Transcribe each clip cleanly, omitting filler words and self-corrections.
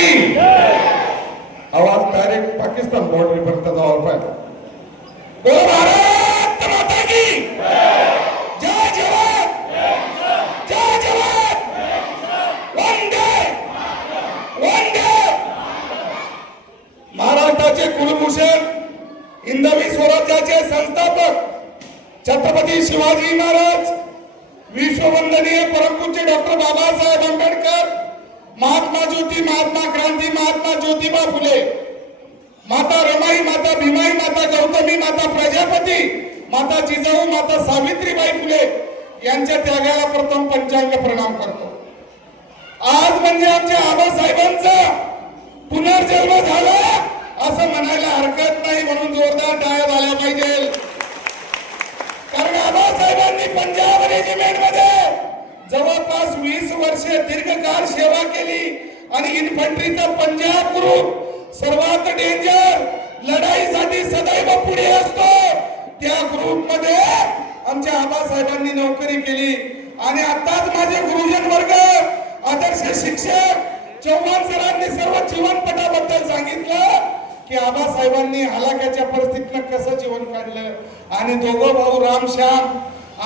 की आवाज direct Pakistan border पर्यंत जावा पाहिजे. बोलो भारत माता की जय जवान जय जवान वंदे वंदे. महाराष्ट्राचे कुलभूषण हिंदवी स्वराज्याचे संस्थापक छत्रपती शिवाजी महाराज, विश्ववंदनीय परमपूज्य डॉक्टर बाबासाहेब आंबेडकर, महात्मा ज्योती, महात्मा क्रांती, महात्मा ज्योतिबा फुले, माता रमाई, माता भीमाई, माता गौतमी, माता प्रजापती, माता जिजाऊ, माता सावित्रीबाई फुले यांच्या त्यागाला प्रथम पंचांग प्रणाम करतो. आज म्हणजे आमच्या आबासाहेबांचा पुनर्जन्म झाला असं म्हणायला हरकत नाही, म्हणून जोरदार टाळ्या झाल्या पाहिजे. कारण आबासाहेबांनी पंजाब रेजिमेंट मध्ये जवळपास 20 वर्षे दीर्घकाळ सेवा केली आणि इन्फंट्रीचा पंजाब ग्रुप सर्वात डेंजर लढाईसाठी सदैव पुढे असतो. त्या ग्रुप मध्ये आमच्या आबासाहेबांनी नोकरी केली. आणि आताच माझे गुरुजन वर्ग, आदर्श शिक्षक चव्हाण सरांनी सर्व जीवनपटाबद्दल सांगितलं की आबासाहेबांनी हलाख्याच्या परिस्थितीनं कसं जीवन काढलं. आणि दोघं भाऊ रामश्याम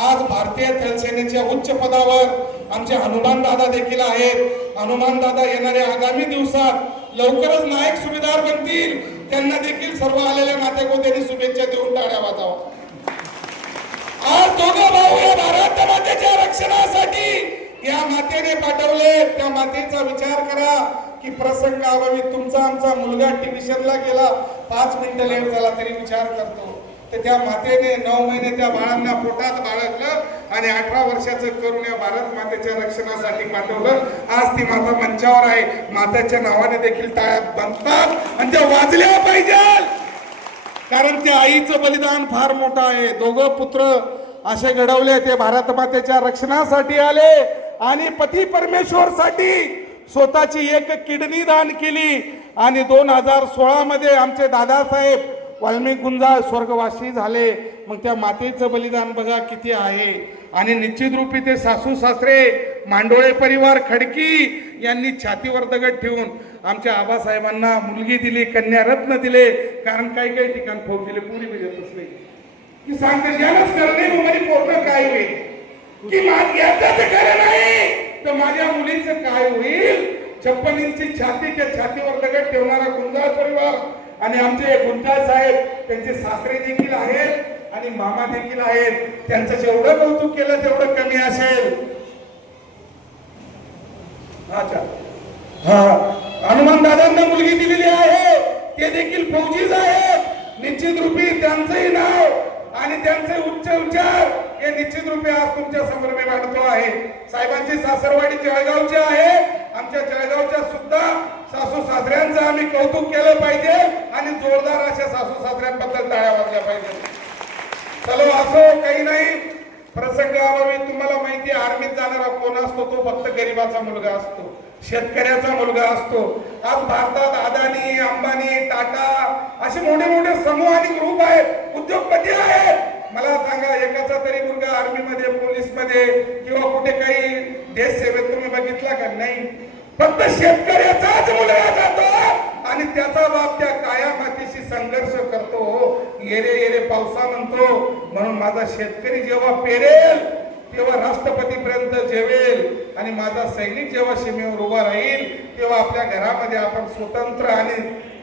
आज भारतीय थलसेनेच्या उच्च पदावर आमचे हनुमान दादा देखील आहेत. हनुमान दादा येणाऱ्या आगामी दिवसात लवकरच नायक सुभेदार बनतील. त्यांना देखील सर्व आलेल्या नातेगोत्यांनी शुभेच्छा देऊन टाळ्या वाजवा. आज दोघं भाऊ या भारत मातेच्या रक्षणासाठी या मातेने पाठवले. त्या मातेचा विचार करा की प्रसंगाभावी तुमचा आमचा मुलगा टिव्हिशनला गेला, 5 मिनिटं लेट झाला तरी विचार करतो. तर त्या मातेने 9 महिने त्या बाळांना पोटात बाळगलं आणि 18 वर्षाचं करून या भारत मातेच्या रक्षणासाठी पाठवलं. आज ती माता मंचावर आहे. मातेच्या नावाने देखील टाळ्या बनतात आणि त्या वाजल्या पाहिजे. कारण त्या आईचं बलिदान फार मोठं आहे. दोघं पुत्र असे घडवले, ते भारत मातेच्या रक्षणासाठी आले आणि पती परमेश्वर साठी स्वतःची एक किडनी दान केली. आणि 2016 मध्ये आमचे दादासाहेब वाल्मिक गुंजाळ स्वर्गवासी झाले. मग त्या मातेचं बलिदान बघा किती आहे. आणि निश्चित रूपी ते सासू सासरे मांडोळे परिवार खडकी यांनी छातीवर दगड ठेवून आमच्या आबासाहेबांना मुलगी दिली, कन्यारत्न दिले. कारण काही काही ठिकाण फौजीले पुरी मिळतच नाही की सांगते ज्यालाच करणे मग पोरं काय होईल की याचं खरं नाही तर माझ्या मुलीचं काय होईल. 56 इंची छातीच्या छातीवर दगड ठेवणारा गुंजाळ परिवार आणि आमचे गुंजाळ साहेब, त्यांचे सासरे देखील आहेत आणि मामा देखील आहेत. त्यांचं जेवढं कौतुक केलं तेवढं कमी असेल. अच्छा, हा, हनुमान दादांना मुलगी दिलेली आहे, ते देखील फौजीच आहेत. निश्चित रूपी त्यांचंही नाव आणि त्यांचे उच्च विचार हे निश्चित रूपे आज तुमच्या समोर मी मांडतो आहे. साहेबांची सासरवाडी जळगावची आहे. आमच्या जळगावच्या सुद्धा सासू सासऱ्यांचं आम्ही कौतुक केलं पाहिजे आणि जोरदार अशा सासू सासऱ्यांबद्दल टाळ्या वाजल्या पाहिजे. चलो असो काही नाही. प्रसंगाभावी तुम्हाला माहिती आहे आर्मीत जाणारा कोण असतो, तो फक्त गरीबाचा मुलगा असतो, शेतकऱ्याचा मुलगा असतो. आज भारतात अदानी, अंबानी, टाटा असे मोठे मोठे समूह आणि ग्रुप आहेत, उद्योगपती आहेत. मला सांगा एकाचा तरी मुलगा आर्मी मध्ये, पोलीस मध्ये किंवा कुठे काही देश सेवेत तुम्ही बघितला का? नाही. फक्त शेतकऱ्याचाच मुलगा जातो आणि त्याचा बाप त्या काया मातीशी संघर्ष करतो. येरे येरे पावसा म्हणतो. म्हणून माझा शेतकरी जेव्हा पेरेल तेव्हा राष्ट्रपतीपर्यंत जेवेल आणि माझा सैनिक जेव्हा सीमेवर उभा राहील तेव्हा आपल्या घरामध्ये आपण स्वतंत्र आणि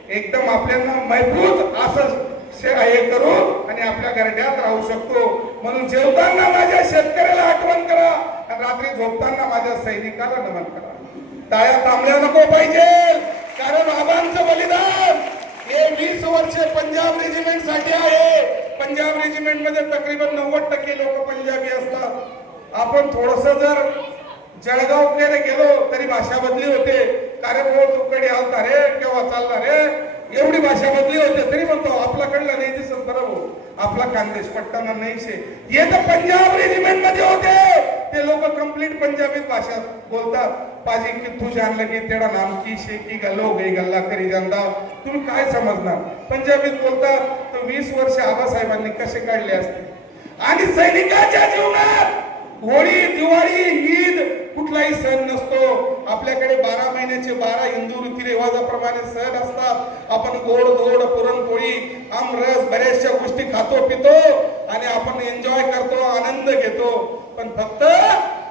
एकदम आपल्याला महफूज असं हे करू आणि आपल्या घरट्यात राहू शकतो. म्हणून जेवताना माझ्या शेतकऱ्याला आठवण करा आणि रात्री झोपताना माझ्या सैनिकाला नमन करा. टाळ्या थांबल्या नको पाहिजे. कारण आबांचं बलिदान हे 20 वर्षे पंजाब रेजिमेंट साठी आहे. पंजाब रेजिमेंट मध्ये तकरीबन 90% लोक पंजाबी असतात. आपण थोडस जर जळगावकडे गेलो तरी भाषा बदली होते. कारण हो तुकडे आलता रे, केव्हा चालला रे, एवढी भाषा बदली होते. तरी म्हणतो आपल्याकडला नाही दिसत बरोबर, आपला खानदेश पट्टाना नाही शे. हे तर पंजाब रेजिमेंट मध्ये होते. ते लोक कंप्लीट पंजाबीत भाषा बोलतात. पाजी की तू जानलं की तेरा नाम की शे की गल्लो गई गल्ला करी जानदा. तुम्ही काय समजणार? पंजाबीत बोलतात. तर 20 वर्ष आबासाहेबांनी कसे काढले असते. आणि सैनिकाच्या जीवनात होळी, दिवाळी, ईद कुठलाही सण नसतो. आपल्याकडे 12 महिन्याचे 12 हिंदू रीतिरिवाजाप्रमाणे सण असतात. आपण गोड धोड पुरणपोळी आमरस बऱ्याचशा गोष्टी खातो पितो आणि आपण एन्जॉय करतो, आनंद घेतो. पण फक्त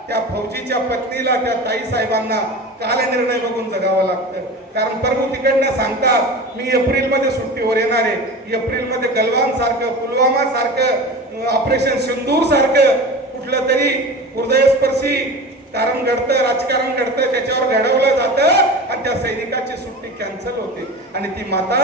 त्या फौजीच्या पत्नीला, त्या ताई साहेबांना कालनिर्णय बघून जगावं लागतं. कारण प्रभू तिकडनं सांगतात मी एप्रिलमध्ये सुट्टीवर येणार आहे. एप्रिलमध्ये गलवान सारखं, पुलवामा सारखं, ऑपरेशन सिंदूर सारखं कुठलं तरी हृदयस्पर्शी कारण घडतं, राजकारण घडतं, त्याच्यावर घडवलं जातं आणि त्या सैनिकाची सुट्टी कॅन्सल होते. आणि ती माता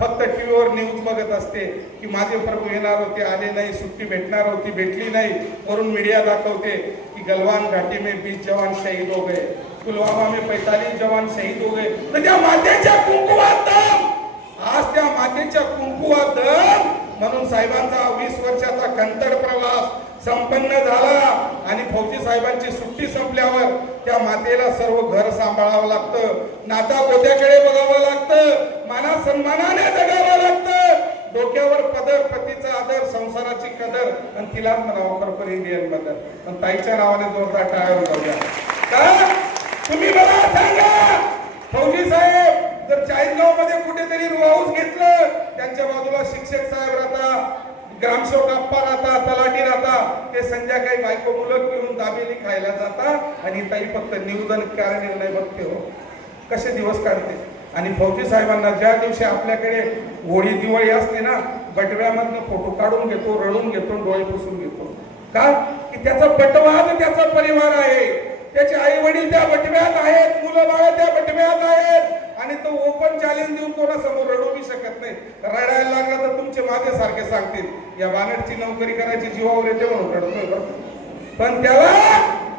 फक्त टीव्हीवर न्यूज बघत असते की माझे प्रभू येणार होते, आले नाही, सुट्टी भेटणार होती, भेटली नाही. वरून मीडिया दाखवते की गलवान घाटी में 20 जवान शहीद हो गए, पुलवामा में 45 जवान शहीद हो गए. तर त्या मातेच्या कुंकुवात दम, आज त्या मातेच्या कुंकुवात दम म्हणून साहेबांचा 20 वर्षाचा कंतड प्रवास संपन्न झाला. आणि फौजी साहेबांची सुट्टी संपल्यावर त्या मातेला सर्व घर सांभाळावं लागतं, नाता गोत्याकडे बघावं लागतं, माना सन्मानाने जगावं लागतं. डोक्यावर पदर, पतीचा आदर, संसाराची कदर आणि तिलाच म्हणावं खरोखर इंडियन बदल. पण ताईच्या नावाने जोरदार टाळ्या वाजवूया. का तुम्ही मला सांगा, फौजी साहेब जर 40गाव मध्ये कुठेतरी हाऊस घेतलं, त्यांच्या बाजूला शिक्षक साहेब राहतात, ग्रामसेवक अप्पा राहतात, तलाठी राहतात, ते संध्याकाळी बायको मुलं घेऊन दाबेली खायला जातात आणि ताई फक्त न्यूज आणि निर्णय बघते. हो कसे दिवस काढते. आणि फौजी साहेबांना ज्या दिवशी आपल्याकडे होळी दिवाळी असते ना, बटव्यामधनं फोटो काढून घेतो, रडून घेतो, डोळे पुसून घेतो. का की त्याचा बटवाच त्याचा परिवार आहे, त्याचे आई वडील त्या बटव्यात आहेत, मुलं बाळ त्या बटव्यात आहेत. आणि तो ओपन चॅलेंज देऊन कोणासमोर रडूही शकत नाही. रडायला लागला तर तुमचे माझ्या सारखे सांगतील या बानटची नोकरी करायची जीवावर येते म्हणून रडतोय बरं. पण त्याला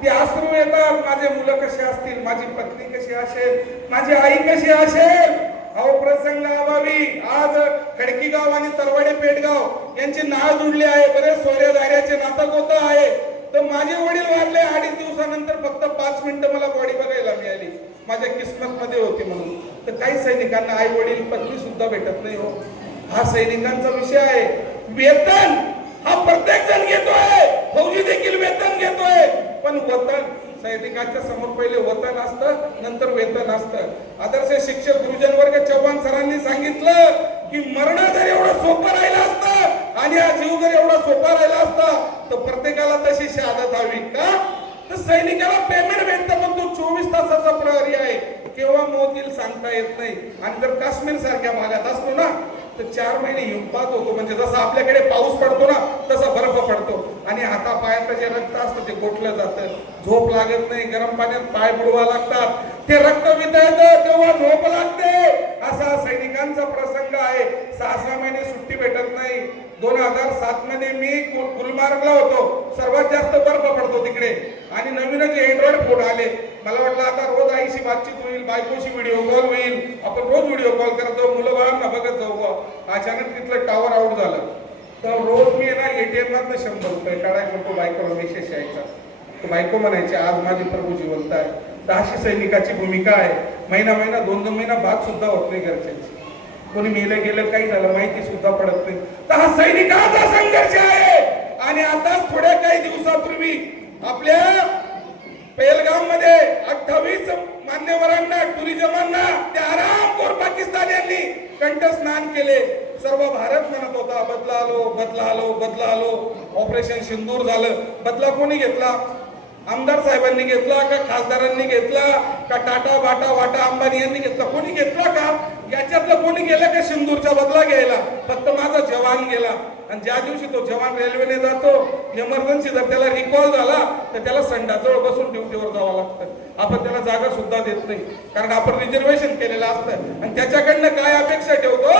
ती अश्रू येतात, माझे मुलं कसे असतील, माझी पत्नी कशी असेल, माझी आई कशी असेल. अहो प्रसंग अभावी आज खडकी गाव आणि तरवाडे पेठगाव यांची नाळ जुडली आहे. बरेच सोयऱ्या दाऱ्याचे नातं होतं आहे. तर माझे वडील वारले 2.5 दिवसानंतर फक्त 5 मिनिटं मला बॉडी बघायला मिळाली, माझ्या किस्मत मध्ये होती म्हणून. तर काही सैनिकांना आई वडील पत्नी सुद्धा भेटत नाही. हो हा सैनिकांचा विषय आहे. वेतन हा प्रत्येक जण घेतोय, फौजी देखील वेतन घेतोय. पण वतन सैनिकांच्या समोर पहिले वतन असतं, नंतर वेतन असतं. आदर्श शिक्षक गुरुजन वर्ग चव्हाण सरांनी सांगितलं की मरण जर एवढं सोपं राहिलं असतं आणि हा जीव जर एवढा सोपा राहिला असता तर प्रत्येकाला तशी शहादत हवी. का तर सैनिकाला पेमेंट भेटतं, पण तो 24 तासाचा प्रहरी आहे. केव्हा मोतील सांगता येत नाही. आणि जर काश्मीर सारख्या भागात असतो ना तर 4 महिने हिमपात होतो. म्हणजे जसं आपल्याकडे पाऊस पडतो ना तसा बर्फ पडतो आणि हातापायाचं जे रक्त असतं ते गोठलं जातं, झोप लागत नाही, गरम पाण्यात पाय बुडवा लागतात, ते रक्त वितळतं तेव्हा झोप लागते. असा सैनिकांचा प्रसंग आहे. 6 महिने सुट्टी भेटत नाही. 2007 मध्ये मी गुलमार्गला होतो. सर्वात जास्त बर्फ पडतो तिकडे आणि नवीनच अँड्रॉइड फोन आले. मला वाटलं आता रोज आईशी बातचीत होईल, बायकोशी व्हिडिओ कॉल होईल, आपण रोज व्हिडिओ कॉल करत जाऊ, मुलं बाळांना बघत जाऊ. अचानक तिथलं टावर आउट झालं. तर रोज मी ना ATM मधनं 100 रुपये काढायचो, तो बायकोला मेसेज यायचा. तो बायको म्हणायची आज माझे प्रभू जिवंत आहे. तर अशी सैनिकाची भूमिका आहे. महिना 2-2 महिना बात सुद्धा होत नाही घरच्यांची. कोणी मेलं गेलं काही झालं माहिती सुद्धा पडत नाही. तर हा सैनिकांचा संघर्ष आहे. आणि आता थोड्या काही दिवसापूर्वी आपल्या पेहलगाम मध्ये 28 मान्यवरांना, टुरिझमांना त्या आरामखोर पाकिस्तान्यांनी कंठस्नान केले. सर्व भारत म्हणत होता बदला लो, बदला लो, बदला लो. ऑपरेशन सिंदूर झालं. बदला कोणी घेतला? आमदार साहेबांनी घेतला का खासदारांनी घेतला का टाटा बाटा वाटा अंबानी यांनी घेतला? कोणी घेतला का? याच्यातलं कोणी गेलं का सिंदूरचा बदला घ्यायला? फक्त माझा जवान गेला. आणि ज्या दिवशी तो जवान रेल्वेने जातो, इमर्जन्सी जर त्याला रिकॉल झाला तर त्याला संडाजवळ बसून ड्युटीवर जावं लागतं. आपण त्याला जागा सुद्धा देत नाही, कारण आपण रिझर्वेशन केलेलं असतं. आणि त्याच्याकडनं काय अपेक्षा ठेवतो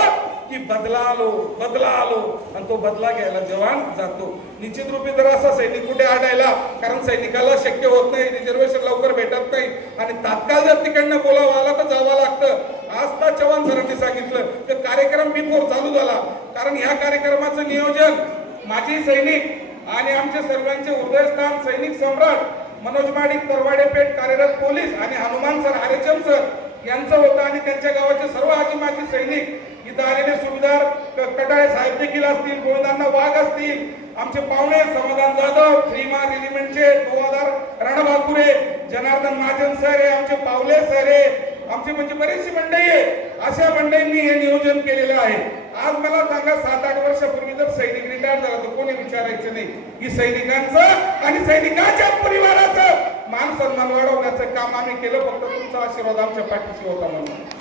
की बदला आलो, बदला आलो. आणि तो बदला घ्यायला जवान जातो. निश्चित रूपे जर असा सैनिक कुठे आढळला, कारण सैनिकाला शक्य होत नाही, रिझर्वेशन लवकर भेटत नाही आणि तात्काळ जर तिकडनं बोलावं आला तर जावं लागतं. आज तर चव्हाण सरांनी सांगितलं की कार्यक्रम बिफोर चालू झाला, कारण ह्या कार्यक्रमाचं नियोजन माजी सैनिक आणि आमचे सर्वांचे हृदयस्थान सैनिक सम्राट मनोज माडिक, तरवाडे पेठ कार्यरत पोलीस आणि हनुमान सर, आरेचम सर यांचं होतं. आणि त्यांच्या गावाचे सर्व आजी माजी सैनिक, इथं आलेले सुभेदार कटाळे साहेब देखील असतील, गोविंदांना वाघ असतील आमचे पाहुणे समाधान जाधव, 3 मार रेजिमेंटचे 2000 रणबाकुरे, जनार्दन महाजन सर आहे, आमचे पावले सर आहे, आमची म्हणजे बरीचशी मंडळी आहे. अशा मंडळींनी हे नियोजन केलेलं आहे. आज मला सांगा 7-8 वर्षापूर्वी जर सैनिक रिटायर झाला तर कोणी विचारायचं नाही की सैनिकांचं आणि सैनिकांच्या परिवाराचं मान सन्मान वाढवण्याचं काम आम्ही केलं. फक्त तुमचा आशीर्वाद आमच्या पाठीशी होता म्हणून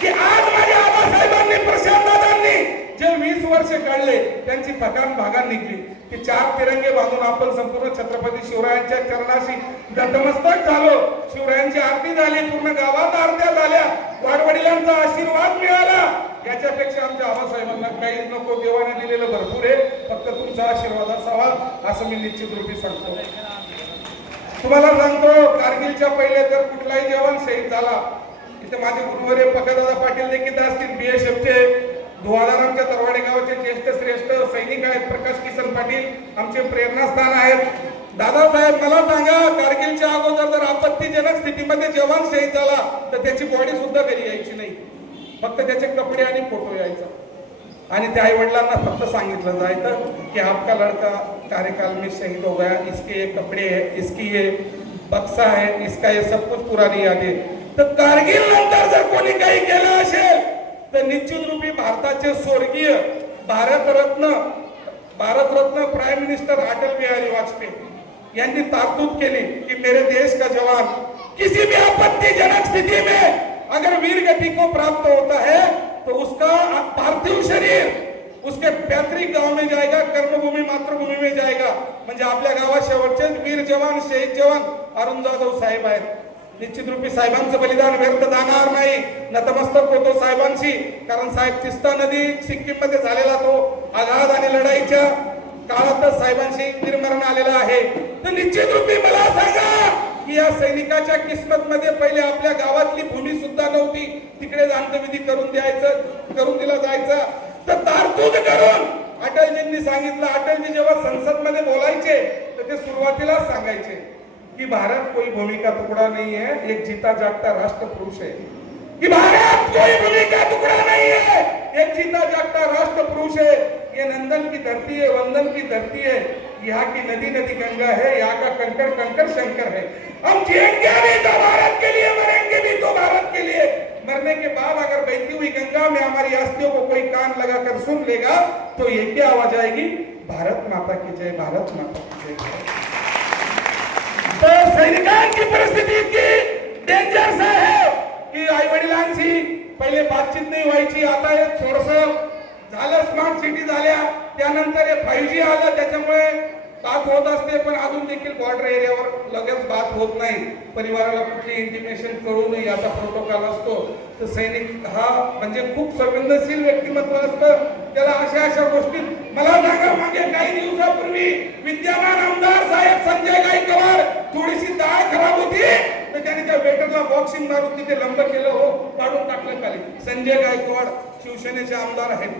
की आज माझ्या आबासाहेबांनी, प्रशांतदादांनी जे 20 वर्ष काढले त्यांची थकान भागान निघली की 4 तिरंगे बांधून आपण संपूर्ण छत्रपती शिवरायांच्या चरणाशी नतमस्तक झालो. शिवरायांची आरती झाली, पूर्ण गावात आरत्या झाल्या, वाडवडिलांचा आशीर्वाद मिळाला. याच्यापेक्षा आमच्या आबासाहेबांना काही नको, देवाने दिलेलं भरपूर आहे. फक्त तुमचा आशीर्वाद असावा असं मी निश्चित रूपी सांगतो. तुम्हाला सांगतो, कारगिलच्या पहिले तर कुठलाही जवान शहीद झाला, इथे माझे गुरुवर्य पकदादा पाटील देखील असतील, BSFचे, धुवाधारामच्या तरवाडे गावाचे ज्येष्ठ श्रेष्ठ सैनिक आहेत, प्रकाश किसन पाटील आमचे प्रेरणास्थान आहेत. दादासाहेब मला सांगा, कारगिलच्या अगोदर जर आपत्तीजनक स्थितीमध्ये जवान शहीद झाला तर त्याची बॉडी सुद्धा घरी यायची नाही, फक्त त्याचे कपडे आणि फोटो यायचा. आणि त्या आई वडिलांना फक्त सांगितलं जायचं की आपका लड़का कार्यकाल में शहीद हो गया, इसके ये कपडे है, इसकी ये बक्सा है, इसका ये सब कुछ पुरानी यादें. तर कारगिल नंतर जर कोणी काही केलं असेल तर निश्चित रूपी भारताचे स्वर्गीय भारतरत्न प्राइम मिनिस्टर अटल बिहारी वाजपेयी यांनी तरतूद केली की मेरे देश का जवान किसी भी आपत्तिजनक स्थिति में अगर वीर गति को प्राप्त होता है तो उसका पार्थिव शरीर उसके पैतृक गांव में जाएगा, कर्मभूमि मातृभूमि में जाएगा. म्हणजे आपल्या गावात शेवटचे वीर जवान, शहीद जवान अरुण जाधव साहेब आहेत. निश्चित रूपी साहेबांचं बलिदान व्यर्थ जाणार नाही. नतमस्तक होतो साहेबांशी, कारण साहेब तिस्ता नदी सिक्कीम मध्ये झालेला तो आघात आणि लढाईच्या काळातच साहेबांशी वीरमरण आलेला आहे. तर निश्चित रूपी मला सांगा की या सैनिकाच्या किस्मत मध्ये पहिले आपल्या गावातली भूमी सुद्धा नव्हती, तिकडे अंत्यविधी करून दिला जायचा. तर तरतूद करून अटलजींनी सांगितलं. अटलजी जेव्हा संसद मध्ये बोलायचे तर ते सुरुवातीला सांगायचे कि भारत कोई भूमि का टुकड़ा नहीं है, एक जीता जागता राष्ट्र पुरुष है. कि भारत कोई भूमि का टुकड़ा नहीं है, एक जीता जागता राष्ट्र पुरुष है. ये नंदन की धरती है, वंदन की धरती है, यहाँ की नदी नदी गंगा है, यहाँ का कंकड़ कंकड़ शंकर है. हम जिएंगे भी तो भारत के लिए, मरेंगे भी तो भारत के लिए. मरने के बाद अगर बहती हुई गंगा में हमारी अस्थियों को कोई कान लगाकर सुन लेगा तो ये क्या आवाज आएगी? भारत माता की जय, भारत माता की जय. तर सैनिकांची परिस्थिती इतकी डेंजरस आहे की आई वडिलांची पहिले बातचीत नाही व्हायची. आता हे थोडंसं झालं, स्मार्ट सिटी झाल्या, त्यानंतर हे 5G आलं, त्याच्यामुळे बात होत असते. पण अजून देखील बॉर्डर एरियावर लगेच बात होत नाही. परिवाराला कुठली इंटिमेशन करू नये याचा प्रोटोकॉल असतो. तर सैनिक हा म्हणजे खूप संवेदनशील व्यक्तिमत्व असतं. त्याला अशा गोष्टी मला सांगा, मागे काही दिवसापूर्वी विद्यमान आमदार साहेब संजय गायकवाड थोडीशी डाळ खराब होती तर त्याने त्या वेटरला बॉक्सिंग मारून तिथे लंब केलं, हो काढून टाकलं खाली. संजय गायकवाड शिवसेनेचे आमदार आहेत.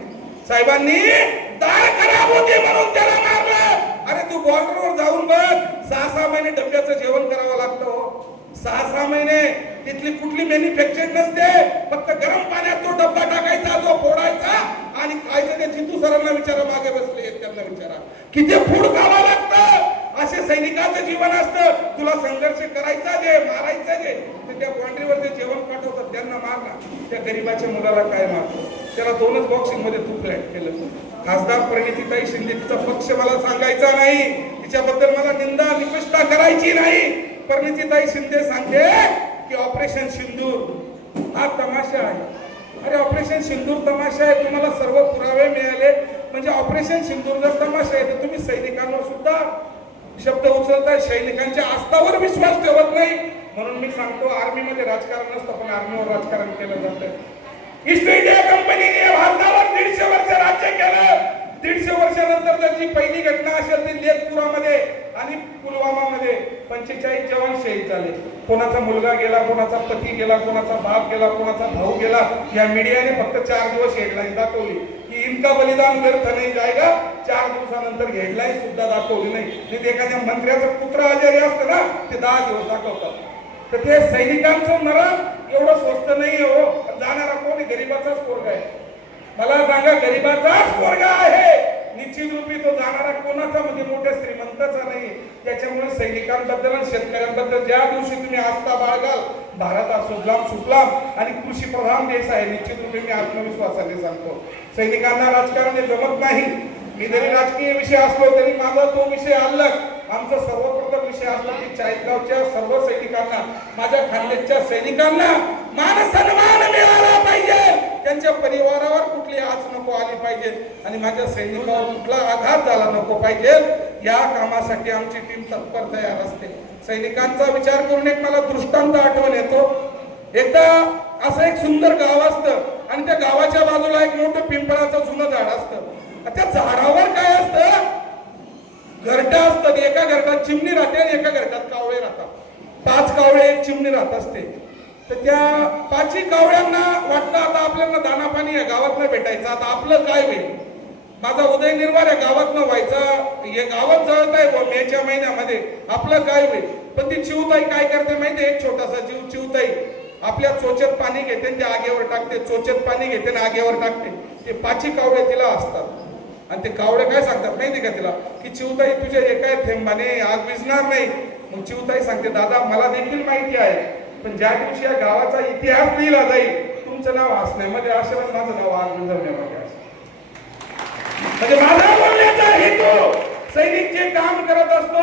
साहेबांनी डाळ खराब होती म्हणून त्याला मारलं. अरे तू बॉर्डरवर जाऊन बघ, 6-6 महिने डब्याचं जेवण करावं लागतं. हो 6-6 महिने तिथली कुठली मॅन्युफॅक्चरिंग नसते, फक्त गरम पाण्यात तो डब्बा टाकायचा, तो फोडायचा आणि खायचं. ते जितू सरांना विचारा, मागे बसले त्यांना विचारा, किती फूड खावं लागतं. असे सैनिकाचं जीवन असतं. तुला संघर्ष करायचा जे, मारायचं जे, त्या बाउंड्रीवर जे जेवण पाठवतात त्यांना मारला. त्या गरीबाच्या मुलाला काय मारतो? त्याला 2च बॉक्सिंग मध्ये तू फ्लॅट केलं. खासदार प्रणितीताई शिंदे, तिचा पक्ष मला सांगायचा नाही, तिच्याबद्दल मला निंदा निकृष्टता करायची नाही. प्रणितीताई शिंदे सांगते की ऑपरेशन सिंदूर हा तमाशा आहे. अरे ऑपरेशन सिंदूर तमाशा आहे, तुम्हाला सर्व पुरावे मिळाले. म्हणजे ऑपरेशन सिंदूर जर तमाशा आहे तर तुम्ही सैनिकांवर सुद्धा शब्द उचलताय, सैनिकांच्या आस्थावर विश्वास ठेवत नाही. म्हणून मी सांगतो, आर्मीमध्ये राजकारण नसतं पण आर्मीवर राजकारण केलं जातं. ईस्ट इंडिया कंपनीने भारतावर 150 वर्ष राज्य केलं. 150 वर्षानंतर जर जी पहिली घटना असेल ती लेथपुरामध्ये आणि पुलवामामध्ये 45 जवान शहीद झाले. कोणाचा मुलगा गेला, कोणाचा पती गेला, कोणाचा बाप गेला, कोणाचा भाऊ गेला. या मीडियाने फक्त 4 दिवस हेडलाईन दाखवली की इनका बलिदान व्यर्थ नाही जाएगा. 4 दिवसानंतर हेडलाईन सुद्धा दाखवली नाही. नाही एखाद्या मंत्र्याचं पुत्र आजारी असतं ना, ते 10 दिवस दाखवतात. तर ते सैनिकांचं मरण एवढं स्वस्त नाही हो. जाणारा कोणी गरीबाचाच पोरगा आहे. मला सांगा, गरीबाचाच पोरगा आहे. निश्चित रूपी तो जाणारा कोणाचा म्हणजे मोठ्या श्रीमंताचा नाही. त्याच्यामुळे सैनिकांबद्दल आणि शेतकऱ्यांबद्दल ज्या दिवशी तुम्ही आस्था बाळगाल, भारत हा सुजलाम सुफलाम आणि कृषी प्रधान देश आहे. निश्चित रूपी मी आत्मविश्वासाने सांगतो, सैनिकांना राजकारण हे जमत नाही. मी जरी राजकीय विषय असलो तरी माझा तो विषय अलग. आमचा सर्वप्रथम विषय असला की चाळीसगावच्या सर्व सैनिकांना, माझ्या खानदेशच्या सैनिकांना मान सन्मान मिळाला पाहिजे. त्यांच्या परिवारावर कुठली आच नको आली पाहिजे आणि माझ्या सैनिकावर कुठला आघात झाला नको पाहिजे. या कामासाठी आमची टीम तत्पर तयार असते. सैनिकांचा विचार करून एक मला दृष्टांत आठवण येतो. एकदा असं एक सुंदर गाव असतं आणि त्या गावाच्या बाजूला एक मोठं पिंपळाचं जुनं झाड असतं. त्या झाडावर काय असतं, घरटं असतात. एका घरटात चिमणी राहते आणि एका घरटात कावळे राहतात. 5 कावळे एक चिमणी राहत असते. तर त्या 5 कावळ्यांना वाटतं आता आपल्याला दाना पाणी या गावात नाही भेटायचं, आता आपलं काय होईल, माझा उदयनिर्वाह या गावात न व्हायचा, हे गावात जळत आहे मेच्या महिन्यामध्ये, आपलं काय होईल. पण ती चिवताई काय करते माहिती, एक छोटासा जीव चिवताई आपल्या चोचेत पाणी घेते आणि ते आगेवर टाकते, चोचेत पाणी घेते आणि आगेवर टाकते. ते 5 कावळे तिला असतात आणि ते कावळे काय सांगतात माहिती का तिला, की चिवताई तुझ्या एका थेंबाने आग विझणार नाही. मग चिवताई सांगते, दादा मला देखील माहिती आहे, पण ज्या दिवशी या गावाचा इतिहास लिहिला जाईल, तुमचं नाव हसण्यामध्ये असेल आणि माझं नाव आग विझवण्यामध्ये असेल. म्हणजे माझा बोलण्याचा हेतू, सैनिक जे काम करत असतो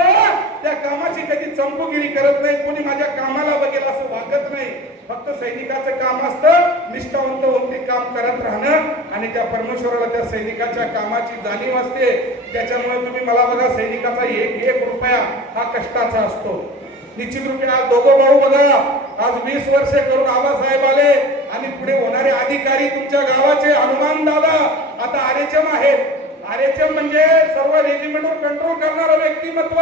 त्या कामाची कधी चंपूगिरी करत नाही. कोणी माझ्या कामाला बघेल असं वागत नाही. फक्त सैनिकाचं काम असतं निष्ठावंत होऊन ते काम करत राहणं आणि त्या परमेश्वराला त्या सैनिकाच्या कामाची जाणीव असते. त्याच्यामुळे तुम्ही मला बघा, सैनिकाचा एक रुपया हा कष्टाचा असतो. निश्चित रूपे आज दोघं भाऊ बघा, आज 20 वर्षे करून आबासाहेब आले आणि पुढे होणारे अधिकारी तुमच्या गावाचे हनुमान दादा आता आरेचम आहेत. आरेचम म्हणजे सर्व रेजिमेंटवर कंट्रोल करणारं व्यक्तिमत्व.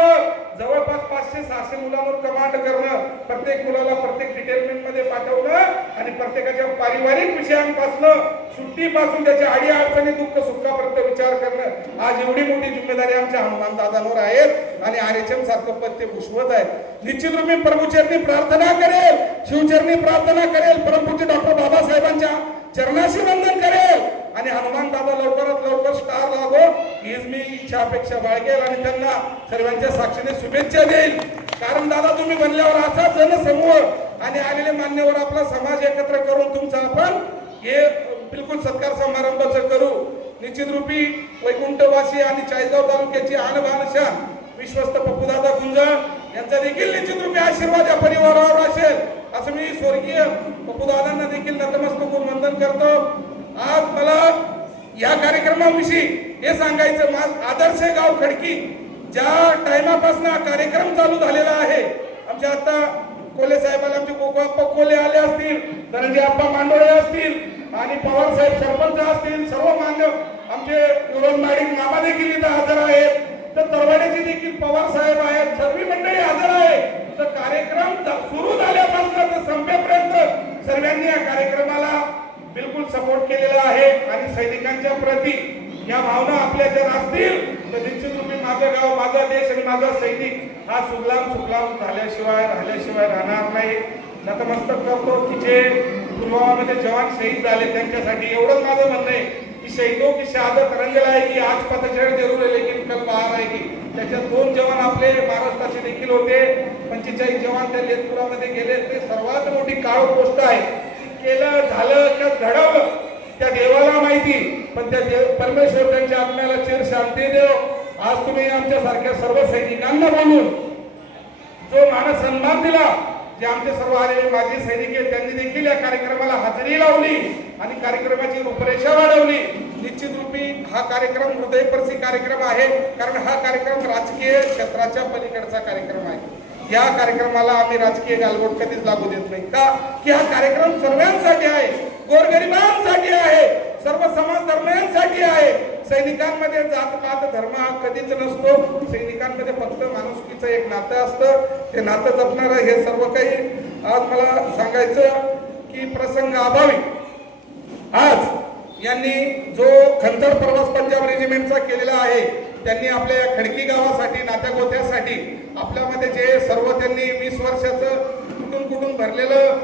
जवळपास 500-600 मुलांवर कमांड करणं, प्रत्येक मुलाला प्रत्येक डिटेलमेंट मध्ये पाठवणं आणि प्रत्येकाच्या पारिवारिक विषयांपासून सुट्टीपासून त्याच्या अडी अडचणी दुःख सुखापर्यंत विचार करणं, आज एवढी मोठी जिम्मेदारी आमच्या हनुमान दादांवर आहेत आणि आरेचम सारखं पद ते भूषवत आहेत. निश्चित रूपी प्रभूचरणी प्रार्थना करेल, शिवचरणी प्रार्थना करेल, परमपूज्य डॉक्टर बाबासाहेबांच्या चरणाशी वंदन करेल आणि हनुमान दादा लवकरात लवकर स्टार लागो हीच मी इच्छा अपेक्षा बाळगेल आणि त्यांना सर्वांच्या साक्षीने शुभेच्छा देईल. कारण दादा तुम्ही बनल्यावर असा जनसमूह आणि आलेले मान्यवर आपला समाज एकत्र करून तुमचा आपण हे बिलकुल सत्कार समारंभाचं करू. निश्चित रूपी वैकुंठवासी आणि चाळीसगाव तालुक्याची आणबाणशान विश्वस्त पप्पूदादा गुंजाळ यांचा देखील निश्चित रूपी आशीर्वाद या परिवारावर असेल असं मी स्वर्गीय पप्पूदादांना देखील नतमस्तक होऊन वंदन करतो. आज मला या कार्यक्रमाविषयी हे सांगायचं, आदर्श गाव खडकी ज्या टाइमापासून हा कार्यक्रम चालू झालेला आहे, आमच्या आता कोले साहेबाला आमचे गोकुळप्पा कोले आले असतील, धनंजय आप्पा मांडोळे असतील आणि पवार साहेब सरपंच असतील, सर्व मान्य आमचे विरोध नाडिक मामा देखील इथं हजर आहेत, तर तरवाड्याची देखील पवार साहेब आहेत, सर्व मंडळी हजर आहे. तर कार्यक्रम सुरू झाल्यापासून तर संपेपर्यंत सर्वांनी या कार्यक्रमाला बिलकुल सपोर्ट केलेला आहे आणि सैनिकांच्या प्रती या भावना आपल्या जर असतील तर निश्चित रूपी माझं गाव, माझा देश आणि माझा सैनिक हा सुजलाम सुफलाम झाल्याशिवाय राहणार नाही. नतमस्तक करतो की जे पुलवामामध्ये जवान शहीद झाले त्यांच्यासाठी एवढंच माझं म्हणणं आहे की शहीदों की शहादत रंग लाएगी, आज पतझड़ जरूर है लेकिन कल बाहर आएगी. त्याच्यात 2 जवान आपले महाराष्ट्राचे देखील होते, 45 जवान त्या लेतपुरामध्ये गेले. ते सर्वात मोठी काळ गोष्ट आहे. केलं झालं का घडवलं त्या देवाला माहिती, पण त्या परमेश्वर त्यांच्या आत्म्याला चिर शांती देव. आज तुम्ही आमच्या सारख्या सर्व सैनिकांना बोलून जो मान सन्मान दिला, जे आमचे सर्व आलेले माजी सैनिक आहेत त्यांनी देखील या कार्यक्रमाला हजेरी लावली आणि कार्यक्रमाची रूपरेषा वाढवली. निश्चित रूपी हा कार्यक्रम हृदयस्पर्शी कार्यक्रम आहे, कारण हा कार्यक्रम राजकीय क्षेत्राच्या पलीकडचा कार्यक्रम आहे. या कार्यक्रमाला आम्ही राजकीय गालबोट कधीच लागू देत नाही का, की हा कार्यक्रम सर्वांसाठी आहे, गोरगरिबांसाठी आहे, सर्व समाज धर्मियांसाठी आहे. सैनिकांमध्ये जातपात धर्म हा कधीच नसतो. सैनिकांमध्ये फक्त माणुसकीचं एक नातं असतं, ते नातं जपणारं हे सर्व काही. आज मला सांगायचं की प्रसंग अभावी आज यांनी जो खंतर प्रवास पंजाब रेजिमेंटचा केलेला आहे, त्यांनी आपल्या खडकी गावासाठी, नात्यागोत्यासाठी आपल्यामध्ये जे सर्व त्यांनी 20 वर्षाचं कुठून भरलेलं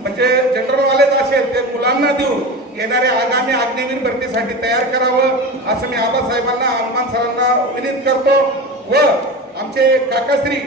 म्हणजे जनरल नॉलेज असेल ते मुलांना देऊन येणाऱ्या आगामी अग्निवीर भरतीसाठी तयार करावं असं मी आबासाहेबांना हनुमान सरांना विनंती करतो व आमचे काकाश्री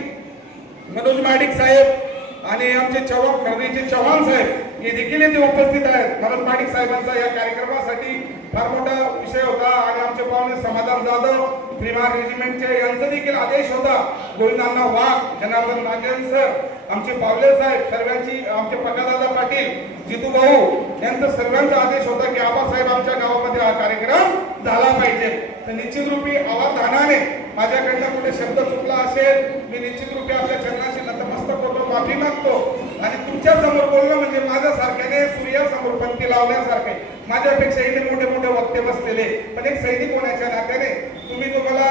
मनोज महाडिक साहेब आणि आमचे चव्हाण खर्दीचे चव्हाण साहेब हे देखील येथे उपस्थित आहेत. मनोज महाडिक साहेबांचा या कार्यक्रमासाठी फार मोठा विषय होता आणि आमचे पाहुणे समाधान जाधव त्रिमार रेजिमेंटचे यांचा देखील आदेश होता. गोविंदांना वाघ, जनार्दन नागेन सर, आमचे पावले साहेब, सर्वांची आमचे पकादादा पाटील, जितू भाऊ यांचा सर्वांचा आदेश होता की आबासाहेब आमच्या गावामध्ये हा कार्यक्रम झाला पाहिजे. तर निश्चित रूपी अवधानाने माझ्याकडनं कुठे शब्द चुकला असेल मी निश्चित रूपी आपल्या चरणाशी नतमस्तक होतो, माफी मागतो. आणि तुमच्या समोर बोलणं म्हणजे माझ्यासारख्याने सूर्यासमोर पंक्ती लावण्यासारखे. माझ्यापेक्षाही मोठे मोठे वक्ते बसलेले, पण एक सैनिक होण्याच्या नात्याने तुम्हाला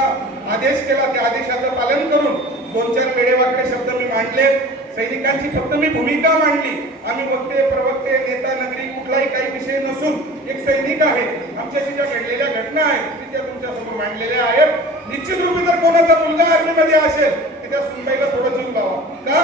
आदेश केला त्या आदेशाचं पालन करून 2-4 वेडेवाकडे शब्द मी मांडले. सैनिकांची फक्त मी भूमिका मांडली. आम्ही वक्ते प्रवक्ते नेता नगरी कुठलाही काही विषय नसून एक सैनिक आहे. आमच्याशी ज्या घडलेल्या घटना आहेत त्या तुमच्या समोर मांडलेल्या आहेत. निश्चित रूपी जर कोणाचा मुलगा आर्मीमध्ये असेल तर त्या सुनबाईला थोडं जीव लावा. का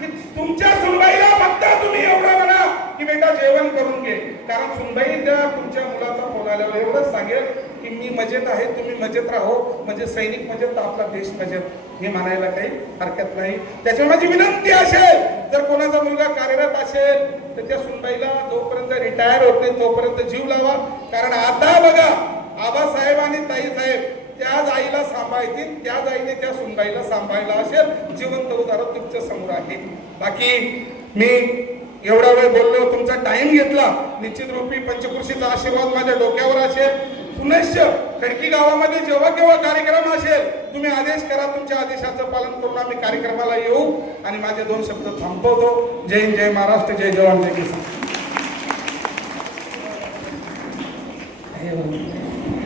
की तुमच्या सुनबाईला फक्त तुम्ही एवढं म्हणा की बेटा जेवण करून घे. कारण सुनबाई त्या तुमच्या मुलाचा फोन आल्यावर एवढंच सांगेल की मी मजेत आहे, तुम्ही मजेत राहो. म्हणजे सैनिक मजेत तर आपला देश मजेत, हे म्हणायला काही हरकत नाही. त्याच्यामुळे माझी विनंती असेल जर कोणाचा मुलगा कार्यरत असेल तर त्या सुनबाईला जोपर्यंत रिटायर होत नाही तोपर्यंत जीव लावा. कारण आता बघा आबासाहेब आणि ताईसाहेब त्याच आईला सांभाळतील, त्याच आईने त्या सुनबाईला सांभाळला असेल. जिवंत उदाहरण तुमच्या समोर आहे. बाकी मी एवढा वेळ बोललो, तुमचा टाइम घेतला. निश्चित रूपी पंचकृषीचा आशीर्वाद माझ्या डोक्यावर असेल. पुनश्च खडकी गावामध्ये जेव्हा केव्हा कार्यक्रम असेल तुम्ही आदेश करा. तुमच्या आदेशाचं पालन करून आम्ही कार्यक्रमाला येऊ. आणि माझे 2 शब्द थांबवतो. जय हिंद, जय महाराष्ट्र, जय जवान, जय किसान.